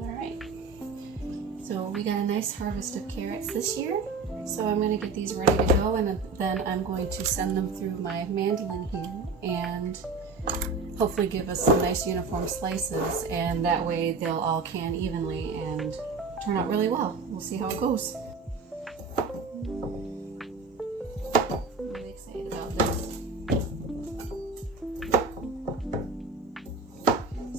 Alright, so we got a nice harvest of carrots this year. So I'm going to get these ready to go, and then I'm going to send them through my mandolin here and hopefully give us some nice uniform slices, and that way they'll all can evenly and turn out really well. We'll see how it goes. I'm really excited about this.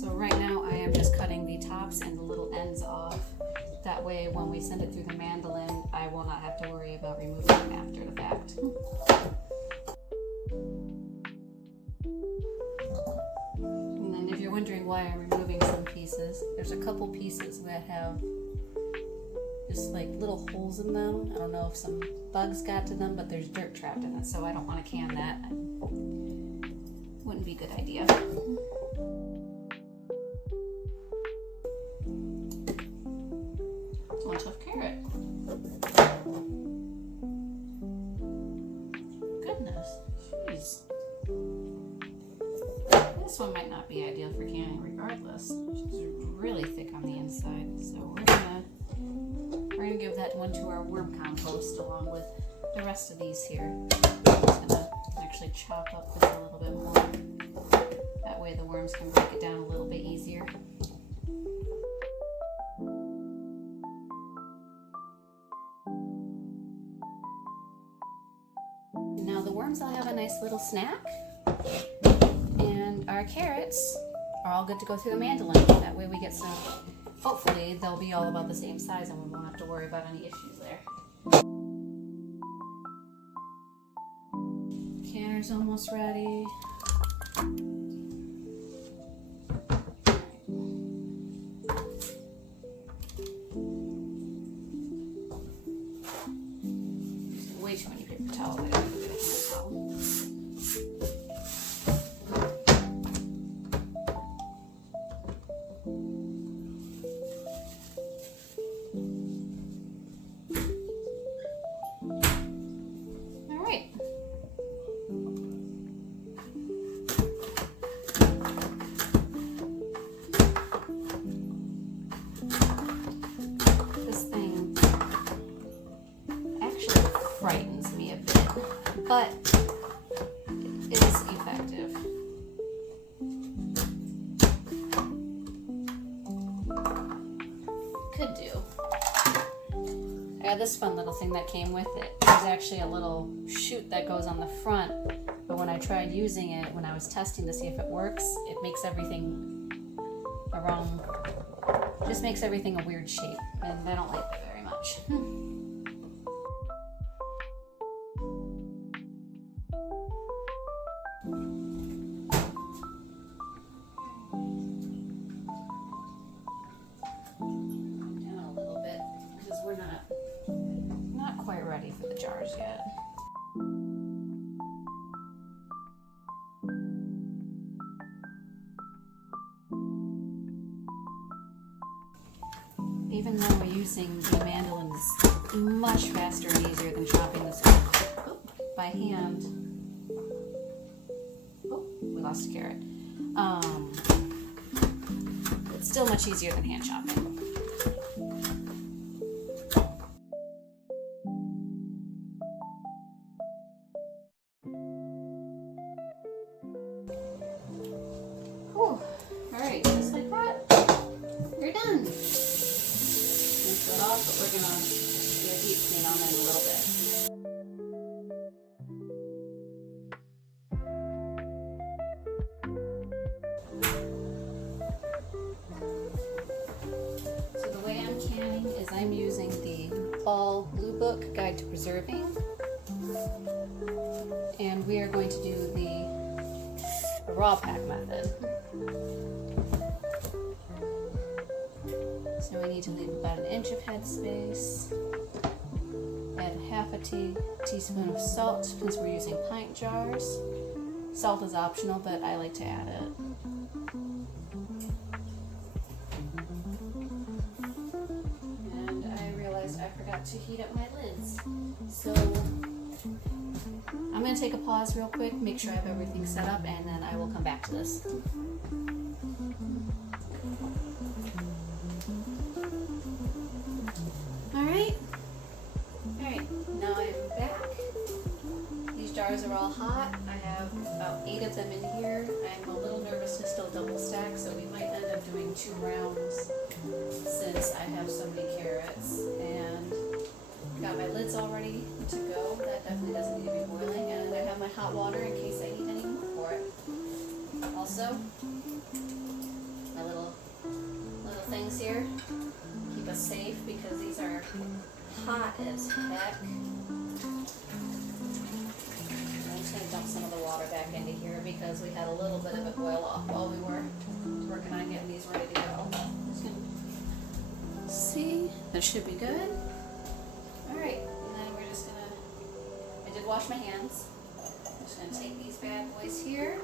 So right now I am just cutting the tops and the little ends off. That way when we send it through the mandolin, I will not have to worry about removing them after the fact. And then if you're wondering why I'm removing some pieces, there's a couple pieces that have just like little holes in them. I don't know if some bugs got to them, but there's dirt trapped in it, so I don't want to can that. Wouldn't be a good idea. It's one tough carrot. Goodness, jeez. This one might not be ideal for canning regardless. She's really thick on the inside, so we're gonna give that one to our worm compost along with the rest of these here. I'm just gonna actually chop up this a little bit more. That way the worms can break it down a little bit easier. Now the worms will have a nice little snack, and our carrots are all good to go through the mandolin. That way we get some, hopefully they'll be all about the same size and we won't have to worry about any issues there. Canner's almost ready. Way too many paper towels. I gotta get a hand towel. All right. This thing actually frightens me a bit, but it is effective. Could do. I got this fun little thing that came with it. There's actually a little chute that goes on the front, but when I tried using it, when I was testing to see if it works, it makes everything just makes everything a weird shape, and I don't like that very much. Down a little bit because we're not quite ready for the jars yet. Even though we're using the mandolin is much faster and easier than chopping this by hand. Oh, we lost a carrot. It's still much easier than hand chopping. Whew. Alright, just like that, you're done. Rinse it off, but we're gonna do a deep clean on it in a little bit. So the way I'm canning is I'm using the Ball Blue Book Guide to Preserving, and we are going to do the raw pack method. So we need to leave about an inch of headspace. Add half a teaspoon of salt because we're using pint jars. Salt is optional, but I like to add it. And I realized I forgot to heat up my lids. So I'm going to take a pause real quick, make sure I have everything set up, and then I will come back to this. Alright, now I'm back. These jars are all hot. I have about 8 of them in here. I'm a little nervous to still double stack, so we might end up doing 2 rounds since I have so many carrots. And got my lids all ready to go. That definitely doesn't need to be boiling. And I have my hot water in case I need any more for it. Also, my little things here keep us safe because these are hot as heck. I'm just going to dump some of the water back into here because we had a little bit of it boil off while we were working on getting these ready to go. Just gonna see, that should be good. Alright, and then we're just gonna, I did wash my hands. I'm just gonna take these bad boys here.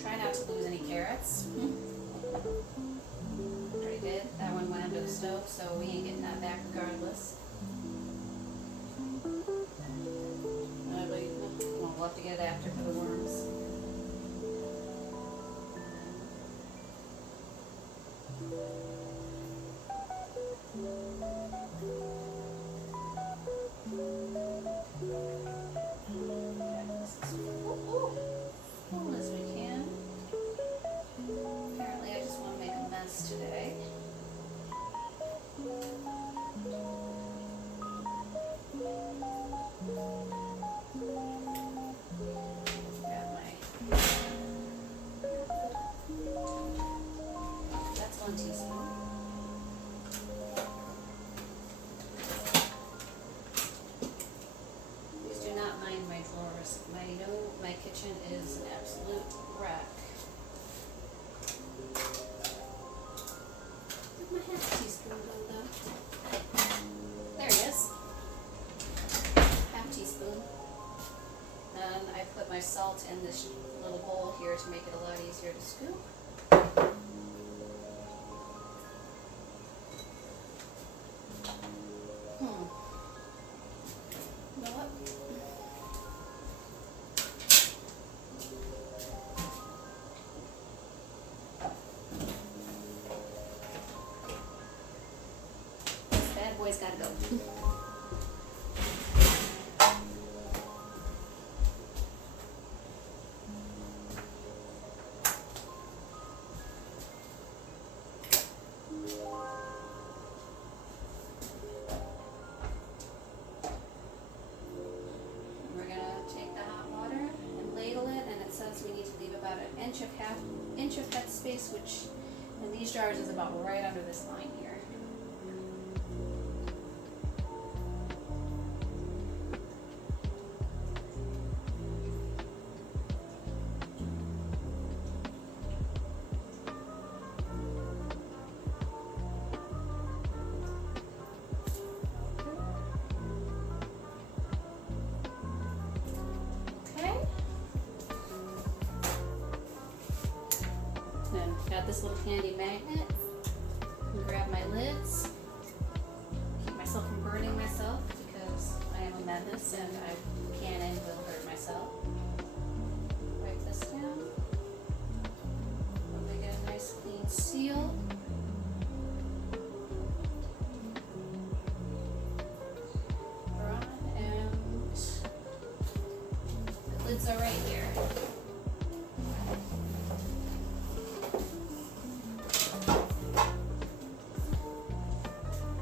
Try not to lose any carrots. Already did. That one went under the stove, so we ain't getting that back regardless. We'll have to get it after for the worms. Full as we can. Apparently I just want to make a mess today. Grab my, that's 1 teaspoon. Please do not mind my drawers. My kitchen is an absolute wreck. Where'd my half teaspoon go though? There he is. Half teaspoon. Then I put my salt in this little bowl here to make it a lot easier to scoop. You know what? This bad boy's gotta go. We're gonna take the hot water and ladle it, and it says we need to leave about an inch of head space, which in these jars is about right under this line here. Then got this little handy magnet. Grab my lids. Keep myself from burning myself because I am a menace and I can and will hurt myself. Wipe this down. Hopefully get a nice clean seal. And the lids are right here.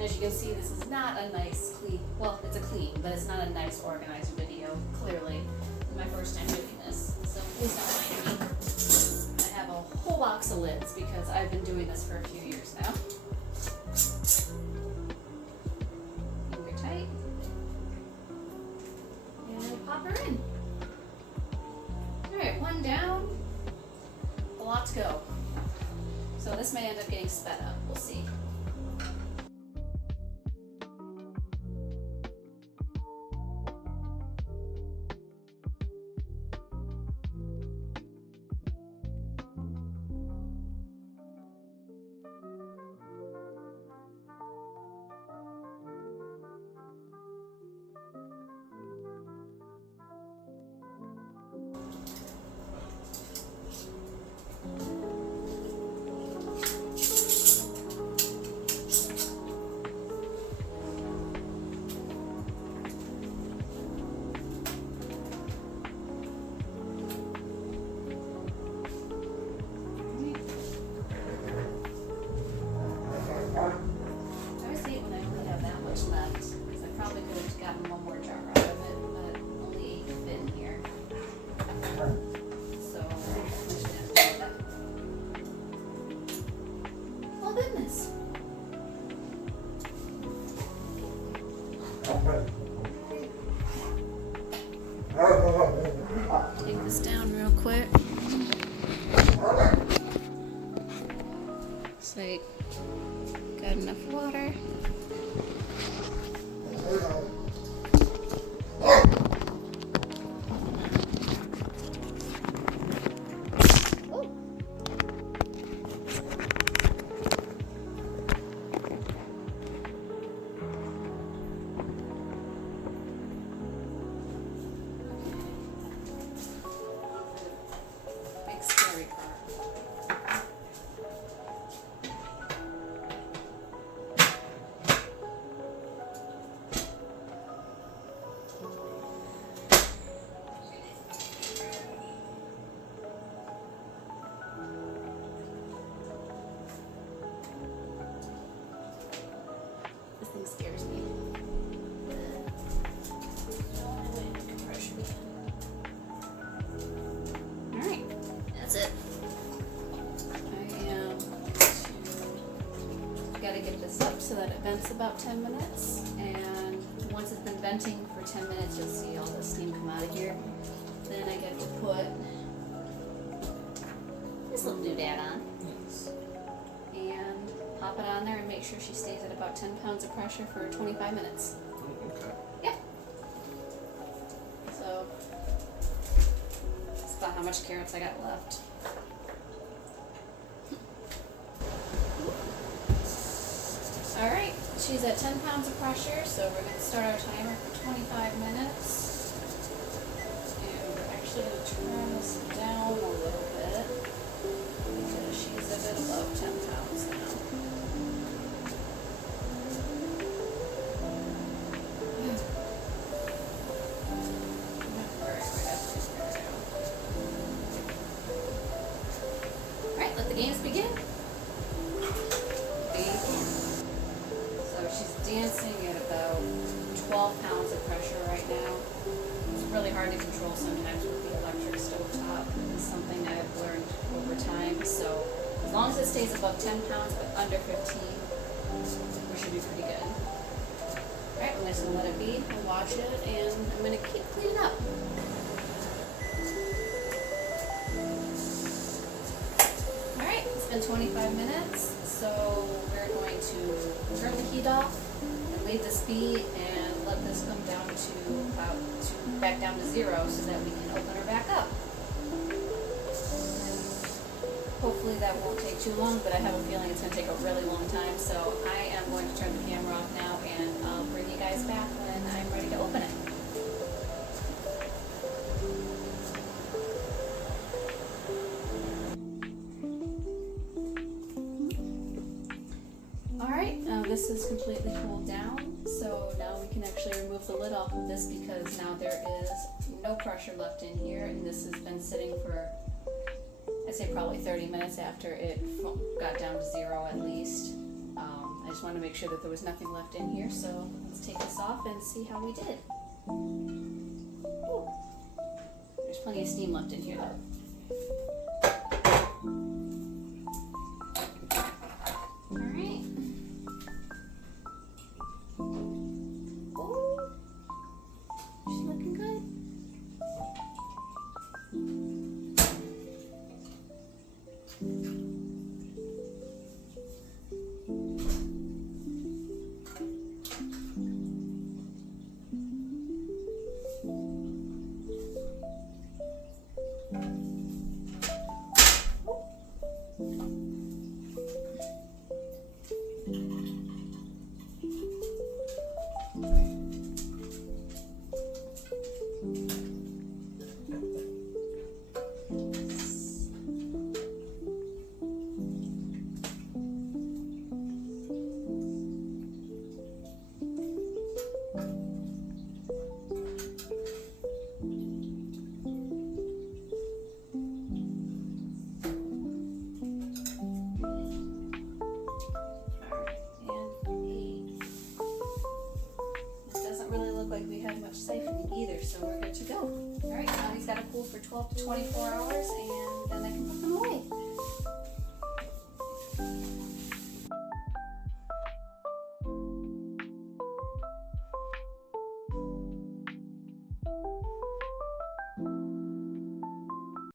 As you can see, this is not a nice clean, well, it's a clean, but it's not a nice organized video, clearly. It's my first time doing this, so please don't mind me. I have a whole box of lids because I've been doing this for a few years now. Finger tight. And pop her in. Alright, 1 down, a lot to go. So this may end up getting sped up, we'll see. Take this down real quick. So you got enough water. Big scary part. This thing scares me. Alright, that's it. I am gotta get this up so that it vents about 10 minutes. And once it's been venting for 10 minutes, you'll see all the steam come out of here. Then I get to put this little doodad on. And pop it on there and make sure she stays at about 10 pounds of pressure for 25 minutes. Okay. Yep. So, that's about how much carrots I got left. Alright, she's at 10 pounds of pressure, so we're going to start our timer for 25 minutes. And we're actually going to turn this down a little bit because she's a bit above 10 pounds now. Alright, let the games begin. So she's dancing at about 12 pounds of pressure right now. It's really hard to control sometimes with the electric stovetop. It's something I've learned over time. So as long as it stays above 10 pounds but under 15, we should be pretty good. Alright, I'm just going to let it be. We'll watch it and I'm going to keep cleaning up. Alright, it's been 25 minutes. So we're going to turn the heat off and leave this be and let this come down to back down to 0 so that we can open her back up. And hopefully that won't take too long, but I have a feeling it's going to take a really long time. So I am going to turn the camera off now and I'll bring you guys back when I'm ready to open it. Alright, now this is completely cooled down, so now we can actually remove the lid off of this because now there is no pressure left in here, and this has been sitting for, I'd say probably 30 minutes after it got down to 0 at least. I just wanted to make sure that there was nothing left in here, so let's take this off and see how we did. Ooh. There's plenty of steam left in here though. Alright. Oh, she's looking good. Like we had much siphoning either, so we're good to go. Alright, now these gotta cool for 12 to 24 hours and then I can put them away.